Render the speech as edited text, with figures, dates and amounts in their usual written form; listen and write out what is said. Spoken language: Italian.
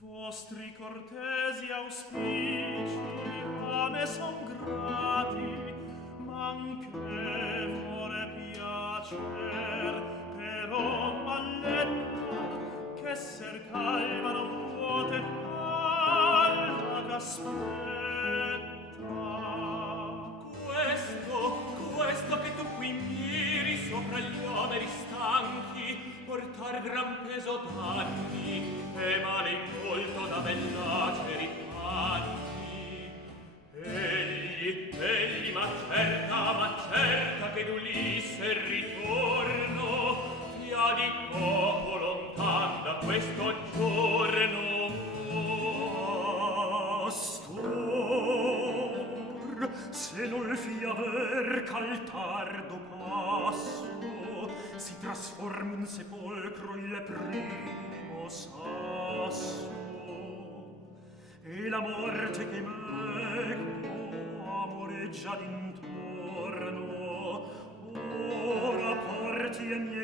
Vostri cortesi auspici a me son grati, m'anche vuole piacer, però m'alletta che ser calma non puote alla caspetta. Questo che tu qui miri sopra gli omeri stanchi, portar gran peso d'anni, e male in volto da bell'aceri panni. Egli m'accerta che d'Ulisse ritorno, via di poco lontan da questo giorno. Astor, se non fiaver ch'al tardo passo si trasformi in sepolcro il primo sasso, e la morte che meco amoreggia d'intorno ora porti ai miei